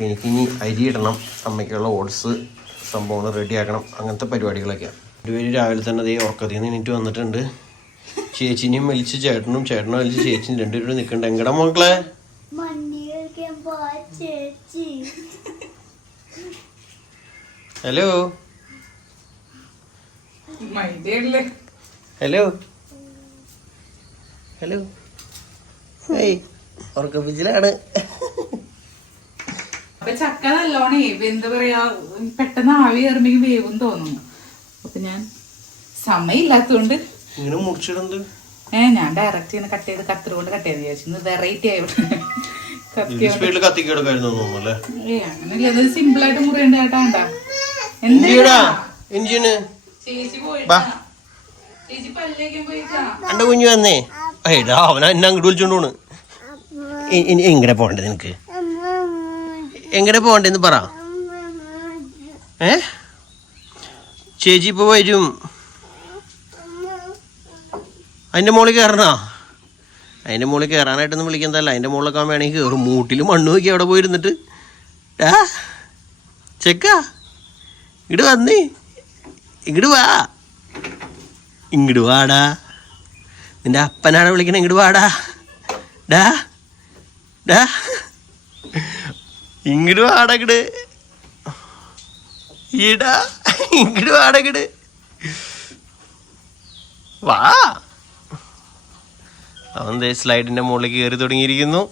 എനിക്കിനി അരി ഇടണം. അമ്മയ്ക്കുള്ള ഓട്സ് സംഭവങ്ങൾ റെഡിയാക്കണം അങ്ങനത്തെ പരിപാടികളൊക്കെയാണ് ഒരുപേര് രാവിലെ തന്നെ അതേ ഉറക്കത്തിൽ നിന്ന് എണീറ്റ് വന്നിട്ടുണ്ട്. ചേച്ചിനെയും വലിച്ച് ചേട്ടനും ചേട്ടനും വലിച്ച് ചേച്ചിയും രണ്ടുപേരും നിൽക്കണ്ട എങ്ങടാ മക്കളെ? ചേച്ചി. ഹലോ? ഹലോ? ഹലോ? ഏയ് ഉറക്കപ്പിച്ചിലാണ് അപ്പൊ ചക്ക നല്ലോണേ എന്താ പറയാ പെട്ടെന്ന് ആവി കയറുമ്പോ വേവും തോന്നുന്നു. അപ്പൊ ഞാൻ സമയമില്ലാത്തതുകൊണ്ട് ഏ ഞാൻ ഡയറക്റ്റ് ചെയ്യുന്ന കട്ട് ചെയ്ത് കത്തർ കൊണ്ട് കട്ട് ചെയ്ത് വിചാരിച്ചു. വെറൈറ്റി അത് സിമ്പിൾ ആയിട്ട് മുറിയേണ്ട എന്താ ചേച്ചി പോയി ചേച്ചി പല്ലേക്കും പോയിട്ടാ. കുഞ്ഞു വന്നേ. ഏടാ എന്നെ അങ്ങോട്ട് വിളിച്ചോണ്ട് പോണ്. എങ്ങനെ പോണ്ടേ നിനക്ക്? എങ്ങനെ പോകണ്ടെന്ന് പറ. ഏ? ചേച്ചി ഇപ്പൊ വരും. അതിന്റെ മുകളിൽ കയറണ അതിന്റെ മുകളിൽ കയറാനായിട്ടൊന്നും വിളിക്കുന്നതല്ല. അതിന്റെ മുകളിലൊക്കെ അവൻ വേണമെങ്കിൽ കയറും മൂട്ടിൽ മണ്ണ് നോക്കി അവിടെ പോയിരുന്നിട്ട് ആ? ചെക്ക. ഇങ്ങോട്ട് വന്നേ. ഇങ്ങോട്ട് വാ. ഇങ്ങോട്ട് വാടാ. നിന്റെ അപ്പനാണ് വിളിക്കണേ? ഇങ്ങോട്ട് വാടാ. ഡാ. ഡാ. ഇങ്ങോട്ട് വാടാ ഇങ്ങട് ഈടാ ഇങ്ങോട്ട് വാടാ ഇങ്ങട് വാ. അവൻ ദേ സ്ലൈഡിന്റെ മുകളിൽ കയറി തുടങ്ങിയിരിക്കുന്നു.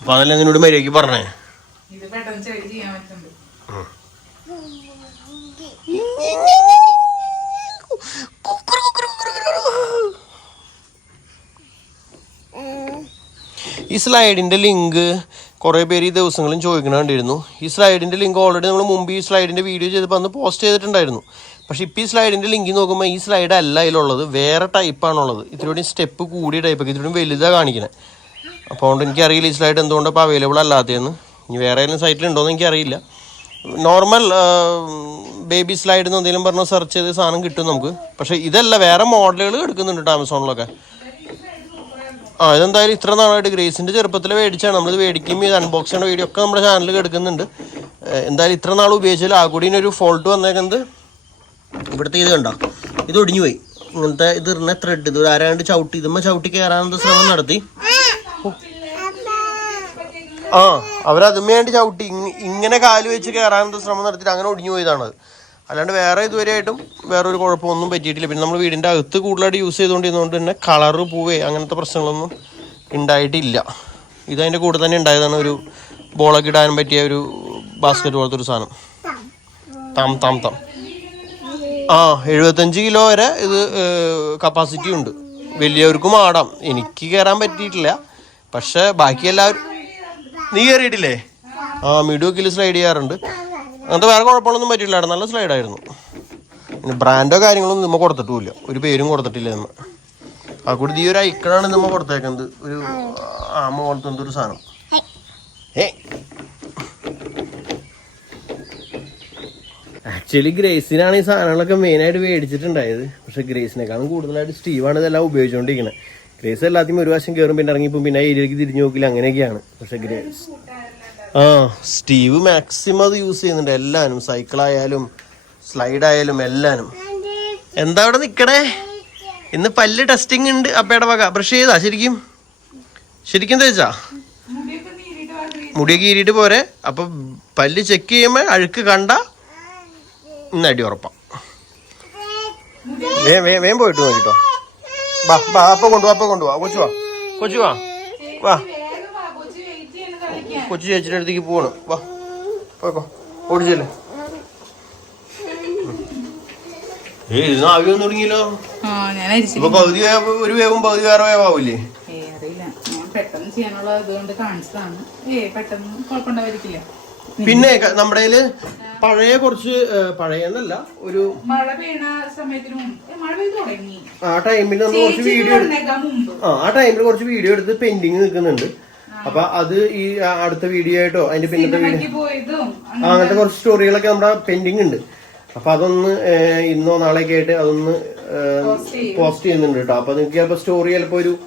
അപ്പൊ അതല്ല നിന്നോട് മര്യാദയ്ക്ക് പറഞ്ഞേ? ഇത് പെട്ടെന്ന് ചെയ്യാൻ പറ്റുന്നുണ്ട്. ഈ സ്ലൈഡിന്റെ ലിങ്ക് കുറേ പേര് ഈ ദിവസങ്ങളും ചോദിക്കണുണ്ടായിരുന്നു ഈ സ്ലൈഡിന്റെ ലിങ്ക് ഓൾറെഡി നമ്മൾ മുമ്പ് ഈ സ്ലൈഡിന്റെ വീഡിയോ ചെയ്തപ്പോൾ അന്ന് പോസ്റ്റ് ചെയ്തിട്ടുണ്ടായിരുന്നു. പക്ഷേ ഇപ്പോൾ ഈ സ്ലൈഡിന്റെ ലിങ്ക് നോക്കുമ്പോൾ ഈ സ്ലൈഡ് അല്ല അതിലുള്ളത് വേറെ ടൈപ്പാണുള്ളത് ഇത്തിരി സ്റ്റെപ്പ് കൂടിയ ടൈപ്പൊക്കെ ഇത്രയും വലുതാണ് കാണിക്കണേ. അപ്പോൾ അതുകൊണ്ട് എനിക്കറിയില്ല ഈ സ്ലൈഡ് എന്തുകൊണ്ട് ഇപ്പോൾ അവൈലബിൾ അല്ലാത്തതെന്ന്. ഇനി വേറെ ഏതെങ്കിലും സൈറ്റിൽ ഉണ്ടോയെന്ന് എനിക്കറിയില്ല. നോർമൽ ബേബി സ്ലൈഡ് എന്ന് എന്തെങ്കിലും സെർച്ച് ചെയ്ത് സാധനം കിട്ടും നമുക്ക്. പക്ഷേ ഇതല്ല വേറെ മോഡലുകൾ എടുക്കുന്നുണ്ട് ആമസോണിലൊക്കെ ആ ഇതെന്തായാലും ഇത്ര നാളായിട്ട് ഗ്രേസിന്റെ ചെറുപ്പത്തിൽ മേടിച്ചാണ്. നമ്മൾ മേടിക്കും ഇത് അൺബോക്സ് ചെയ്യുന്ന വീഡിയോ ഒക്കെ നമ്മുടെ ചാനലിൽ എടുക്കുന്നുണ്ട് എന്തായാലും ഇത്ര നാൾ ഉപയോഗിച്ചാൽ ആ കൂടി ഒരു ഫോൾട്ട് വന്നേക്കുന്നത് ഇവിടുത്തെ ഇത് കണ്ടോ? ഇത് ഒടിഞ്ഞു പോയി. ഇങ്ങനത്തെ ഇത് ഇടുന്ന ത്രെഡ് ഇത് ആരാണ്ട് ചവിട്ടി ഇതുമ്മ ചവിട്ടി കയറാനുള്ള ശ്രമം നടത്തി. ആ അവരതും വേണ്ടി ചവിട്ടി ഇങ്ങനെ കാൽ വെച്ച് കയറാനുള്ള ശ്രമം നടത്തിയിട്ട് അങ്ങനെ ഒടിഞ്ഞു പോയതാണത്. അല്ലാണ്ട് വേറെ ഇതുവരെയായിട്ടും ഒരു കുഴപ്പമൊന്നും പറ്റിയിട്ടില്ല. പിന്നെ നമ്മൾ വീടിന്റെ അകത്ത് കൂടുതലായിട്ട് യൂസ് ചെയ്തുകൊണ്ടിരുന്നതുകൊണ്ട് തന്നെ കളറ് പൂവേ അങ്ങനത്തെ പ്രശ്നങ്ങളൊന്നും ഉണ്ടായിട്ടില്ല. ഇതതിന്റെ കൂടെ തന്നെ ഉണ്ടായതാണ് ഒരു ബോളൊക്കെ ഇടാൻ പറ്റിയ ഒരു ബാസ്ക്കറ്റ് പോലത്തെ ഒരു സാധനം. താം താം താം. ആ എഴുപത്തഞ്ച് കിലോ വരെ ഇത് കപ്പാസിറ്റി ഉണ്ട്. വലിയവർക്കും ആടാം. എനിക്ക് കയറാൻ പറ്റിയിട്ടില്ല. പക്ഷേ ബാക്കി എല്ലാവരും നീ കയറിയിട്ടില്ലേ ആ മിഡുക്കിൽ സ്ലൈഡ് ചെയ്യാറുണ്ട്. അങ്ങനത്തെ വേറെ കുഴപ്പങ്ങളൊന്നും പറ്റിയില്ലായിരുന്നു നല്ല സ്ലൈഡായിരുന്നു പിന്നെ ബ്രാൻഡോ കാര്യങ്ങളൊന്നും നമ്മൾ കൊടുത്തിട്ടുമില്ല. ഒരു പേരും കൊടുത്തിട്ടില്ല നമ്മൾ ആ കൂടി ഈ ഒരു ഐക്കണാണ് നമ്മൾ കൊടുത്തേക്കുന്നത്. ഒരു ആമ പോലത്തെ എന്തൊരു സാധനം. ഏ ആക്ച്വലി ഗ്രേസിനാണ് ഈ സാധനങ്ങളൊക്കെ മെയിനായിട്ട് മേടിച്ചിട്ടുണ്ടായത്. പക്ഷെ ഗ്രേസിനേക്കാളും കൂടുതലായിട്ട് സ്റ്റീവാണ് ഇതെല്ലാം ഉപയോഗിച്ചുകൊണ്ടിരിക്കുന്നത് ഗ്രേസ് എല്ലാത്തിനും ഒരു വശം കയറും പിന്നെ ഇറങ്ങിപ്പോ പിന്നെ ഏരിയയിലേക്ക് തിരിഞ്ഞു നോക്കില്ല അങ്ങനെയൊക്കെയാണ്. പക്ഷെ ഗ്രേസ് ആ സ്റ്റീവ് മാക്സിമം അത് യൂസ് ചെയ്യുന്നുണ്ട്. എല്ലാനും സൈക്കിളായാലും സ്ലൈഡ് ആയാലും എല്ലാനും. എന്താ അവിടെ നിൽക്കണേ ഇന്ന് പല്ല് ടെസ്റ്റിംഗ് ഉണ്ട്. അപ്പയുടെ വക ബ്രഷ് ചെയ്താ ശരിക്കും? ശരിക്കും തേച്ചാ? മുടിയൊക്കെ ഈരിട്ട് പോരെ. അപ്പൊ പല്ല് ചെക്ക് ചെയ്യുമ്പോൾ അഴുക്ക് കണ്ട ഇന്ന് അടി ഉറപ്പാ. വേ വേ വേം പോയിട്ട് നോക്കിട്ടോ. വാ വാ അപ്പൊ കൊണ്ടുവാ അപ്പൊ കൊണ്ടുവാ. കൊച്ചു വാ. കൊച്ചു വാ. വാ, കൊച്ച് വെയിറ്റ് ചെയ്യണ കളിക്കാൻ കൊച്ചു ചേച്ചിയുടെ അടുത്തേക്ക് പോവാണ്. വാ പോയിക്കോ. ഓടിച്ചല്ലേ? ഏ ഇതിന് ആവി ഒന്നും തുടങ്ങിയല്ലോ ആ ഞാൻ അരിച്ചു ഇപ്പൊ പകുതി ഒരു വേവും പകുതി വേറെ പെട്ടെന്ന് ചെയ്യാനുള്ള ഇതുകൊണ്ട് കാണിച്ചതാണ്. ഏ പെട്ടെന്ന് കുഴപ്പമുണ്ടായിരിക്കില്ല പിന്നെ നമ്മുടെ പഴയ കുറച്ച് ഏ, പഴയ എന്നല്ല ഒരു മഴ പെയ്യണ സമയത്തിന് മഴ പെയ്ത് തുടങ്ങി. ആ ടൈമിൽ നമ്മൾ കുറച്ച് വീഡിയോ ആ ടൈമിൽ കുറച്ച് വീഡിയോ എടുത്ത് പെൻഡിങ് നിൽക്കുന്നുണ്ട്. അപ്പൊ അത് ഈ അടുത്ത വീഡിയോ ആയിട്ടോ അതിന്റെ പിന്നത്തെ വീഡിയോ അങ്ങനത്തെ കുറച്ച് സ്റ്റോറികളൊക്കെ നമ്മുടെ പെൻഡിങ് ഉണ്ട്. അപ്പൊ അതൊന്ന് ഇന്നോ നാളെയൊക്കെ ആയിട്ട് അതൊന്ന് പോസ്റ്റ് ചെയ്യുന്നുണ്ട് കേട്ടോ. അപ്പൊ നിങ്ങൾക്ക് ചിലപ്പോ സ്റ്റോറി ചിലപ്പോ ഒരു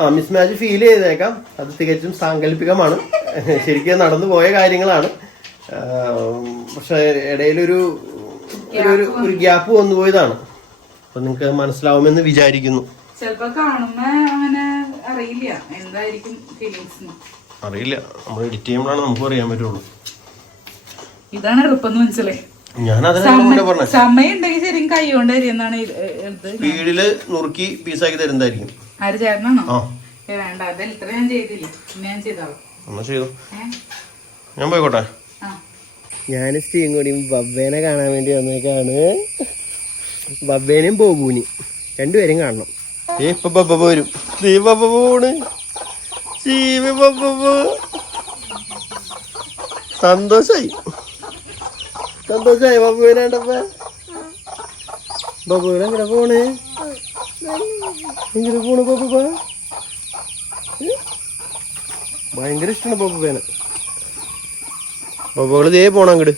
ആ മിസ് മാച്ച് ഫീൽ ചെയ്തേക്കാം. അത് തികച്ചും സാങ്കല്പികമാണ്. ശരിക്കും നടന്നു പോയ കാര്യങ്ങളാണ്. പക്ഷെ ഇടയിലൊരു ഒരു- ഒരു ഒരു ഗ്യാപ്പ് വന്നു പോയതാണ്. അപ്പൊ നിങ്ങൾക്ക് മനസ്സിലാവുമെന്ന് വിചാരിക്കുന്നു. ചിലപ്പോ കാണുമ്പോ അങ്ങനെ അറിയില്ല. എന്തായിരിക്കും ഫീലിങ്സ് അറിയില്ല. നമ്മൾ എഡിറ്റ് ചെയ്യുമ്പോഴാണ് നമുക്ക് അറിയാൻ പറ്റുള്ളൂ. ഇതാണ് എളുപ്പം മനസ്സിലായി. ഞാൻ അതിനെ സമയം ഉണ്ടെങ്കിൽ ശരിക്കും കൈ കൊണ്ട് അരിയെന്നാണ് ഇത്. വീടിൽ നുറുക്കി പീസാക്കി തരുന്നതായിരിക്കും. ആര് ചേർന്നാണോ വേണ്ട. ഇത്ര ഞാൻ ചെയ്തില്ല. പിന്നെ ഞാൻ ചെയ്തോളാം. എന്നാ ചെയ്തു. ഞാൻ പോയിക്കോട്ടെ. ആ. ഞാൻ സ്റ്റീം കൂടി ബബ്ബേനെ കാണാൻ വേണ്ടി വന്നേക്കാണ്. ബബ്ബേനെയും ബോബൂനി രണ്ടുപേരും കാണണം. ബബ്ബ വരും. ബബ്ബ പോണ്. ബബ്ബ സന്തോഷായി. സന്തോഷായി ബബ്ബുവിനെ കണ്ടപ്പ ബബ്ബുവിനെ എങ്ങനെ പോണേ? എങ്ങനെ പോണ് ബബ്ബ ഭയങ്കര ഇഷ്ടമാണ് ബബ്ബേനെ ബബ്ബകൾ ദേ പോണം അങ്ങട്.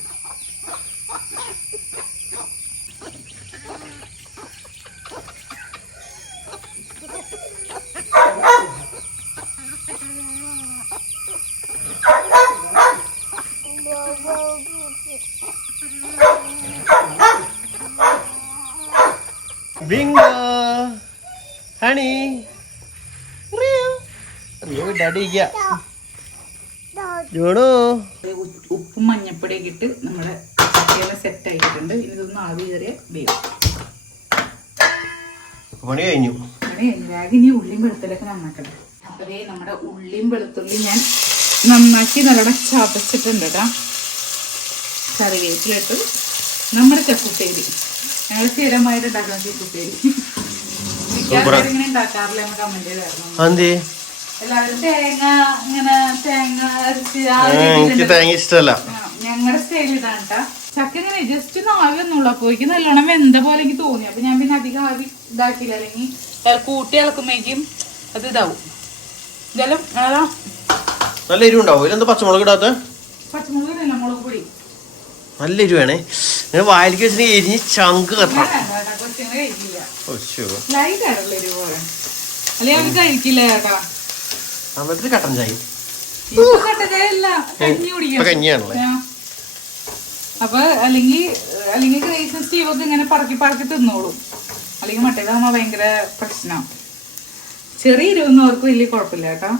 ബിങ്കോ ഹണി ഡാഡി ജോണോ ഉപ്പും മഞ്ഞപ്പൊടിയൊക്കെ ഇട്ട് നമ്മുടെ ചക്കയെല്ലാം സെറ്റ് ആയിട്ടുണ്ട് ഇനി ഇതൊന്ന് ആവി കയറിയ വേവും. പണി കഴിഞ്ഞു. അങ്ങനെ എല്ലാവരും ഇനി ഉള്ളിയും വെളുത്തുള്ളിയൊക്കെ നന്നാക്കട്ടെ. അപ്പോഴേ നമ്മുടെ ഉള്ളിയും വെളുത്തുള്ളി ഞാൻ നന്നാക്കി നല്ലോണം ചതച്ചിട്ടുണ്ട് കേട്ടോ. കറിവേപ്പിലിട്ട് നമ്മുടെ ചക്കുപ്പേരി ഞങ്ങൾ സ്ഥിരമായിട്ട് ചക്കുപ്പേരി. ഇങ്ങനെ ഉണ്ടാക്കാറില്ല എല്ലാവരും തേങ്ങ ഇങ്ങനെ തേങ്ങ അരച്ച് ആ ഒരു എനിക്ക് രീതിയിലുണ്ട്. തേങ്ങ ഇഷ്ടമല്ല. ഞങ്ങളുടെ സ്റ്റൈൽ ഇതാണ് കേട്ടാ ചക്ക ഇങ്ങനെ ജസ്റ്റ് ഒന്ന് ആവി ഒന്നുള്ളൂ. എനിക്ക് നല്ലോണം വെന്ത പോലെ എനിക്ക് തോന്നി. അപ്പൊ ഞാൻ പിന്നെ അധികം ആവി ഇതാക്കില്ല അല്ലെങ്കിൽ ഇള- കൂട്ടി ഇളക്കുമ്പോഴേക്കും അത് ഇതാവും. അതാ. നല്ല എരിവുണ്ടാവും. ഇതിലെന്താ പച്ചമുളക് ഇടാത്ത? പച്ചമുളക് ഇടല്ല മുളക് പൊടി. നല്ല എരിവാണേ നിങ്ങൾ വായിലേക്ക് വെച്ചിട്ട് എരിഞ്ഞ് ചങ്ക് കത്താം കത്തണം അന്നത്തെ കട്ടൻ ചായ കഞ്ഞിയാണല്ലേ. അപ്പൊ അല്ലെങ്കിൽ അല്ലെങ്കിൽ ഗ്രേസും സ്റ്റീവൊക്കെ ഇങ്ങനെ പറക്കി പറക്കി തിന്നോളും. അല്ലെങ്കിൽ മട്ടേതാകുമ്പോ ഭയങ്കര പ്രശ്നം. ചെറിയ ഇരുന്നവർക്ക് വലിയ കുഴപ്പമില്ല കേട്ടോ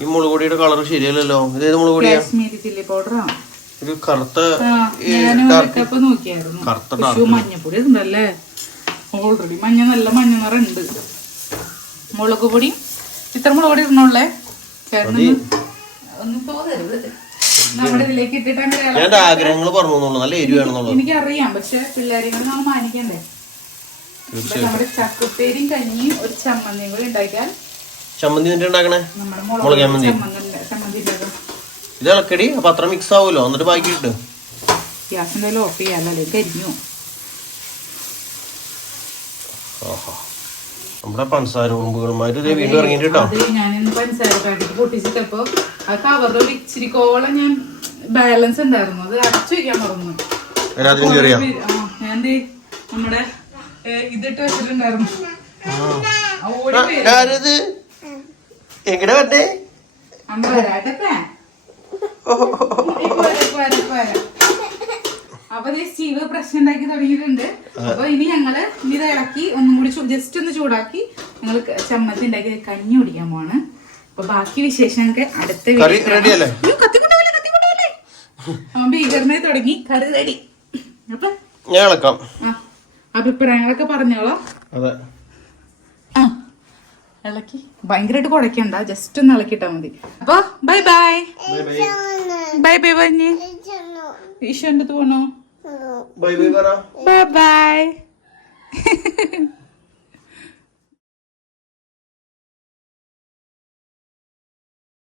ഈ മുളകുപൊടിയുടെ കളർ ശരിയല്ലല്ലോ. ഇത് മുളക് പൊടിയാ? കാശ്മീരി ചില്ലി പൗഡറാണ് ഒരു കറുത്ത നോക്കിയായിരുന്നു. കറുത്ത മഞ്ഞപ്പൊടി ഉണ്ടല്ലേ ഓൾറെഡി മഞ്ഞ നല്ല മഞ്ഞ നിറം ഉണ്ട് മുളക് പൊടിയും ഇത്ര മുളക് പൊടി ഇടണുള്ളേ? ഒന്നും നമ്മുടെ ഇതിലേക്ക് ഇട്ടിട്ടാണ് ആഗ്രഹങ്ങൾ പറഞ്ഞു നല്ല എരിവാണെന്നുള്ളത് എനിക്കറിയാം. പക്ഷെ പിള്ളേരെ നമ്മൾ മാനിക്കണ്ടേ? നമ്മുടെ ചക്കുപ്പേരിയും കഞ്ഞിയും ഒരു ചമ്മന്തിയും കൂടി ഉണ്ടാക്കിയാൽ ചമ്മന്തി ഉണ്ടാക്കണേ? നമ്മുടെ മുളക് ചമ്മന്തി. ചമ്മന്തി ഇത് ഇളക്കടി അപ്പൊ അത്ര മിക്സ് ആവുമല്ലോ. എന്നിട്ട് ബാക്കി ഇട്ട് ഗ്യാസ് എന്തായാലും ഓഫ് ചെയ്യാല്ലേ കരിഞ്ഞു. ഓഹോ നമ്മുടെ പഞ്ചസാര ഉറുമ്പുകളുമായിട്ട് ഇതേ വീണ്ടും ഇറങ്ങിയിട്ട് കേട്ടോ ഞാനിന്ന് പഞ്ചസാര പാക്കറ്റ് പൊട്ടിച്ചിട്ടപ്പോ ആ കവറിൽ ഒരു ഇച്ചിരി കോളം ഞാൻ ബാലൻസ് ഉണ്ടായിരുന്നു. അത് അടച്ചു വയ്ക്കാൻ മറന്നു. ഞാൻ നമ്മുടെ ഇതിട്ട് വെച്ചിട്ടുണ്ടായിരുന്നു. എങ്ങടെ വരട്ടെ? പ്ലാൻ അപ്പൊ ദേ സ്റ്റീവ് പ്രശ്നം ഉണ്ടാക്കി തുടങ്ങിയിട്ടുണ്ട്. അപ്പൊ ഇനി ഞങ്ങൾ ഇനി ഇത് ഇളക്കി ഒന്നും കൂടി ജസ്റ്റ് ഒന്ന് ചൂടാക്കി ഞങ്ങൾ ചമ്മന്തി ഉണ്ടാക്കി കഞ്ഞി കുടിക്കാൻ പോവാണ്. അപ്പൊ ബാക്കി വിശേഷങ്ങൾക്ക് അടുത്ത തുടങ്ങി കറി റെഡി അപ്പൊ ഞാൻ അഭിപ്രായങ്ങളൊക്കെ പറഞ്ഞോളാം. അതെ. ഇളക്കി. ഭയങ്കരമായിട്ട് കുഴക്കണ്ട. ജസ്റ്റ് ഒന്ന് ഇളക്കിട്ടാ മതി. അപ്പൊ ബൈ ബൈ ബൈ ബൈ പറഞ്ഞ് ഈശോന്റെ അടുത്ത് പോണോ? ബൈ ബൈ പറ ബൈ ബൈ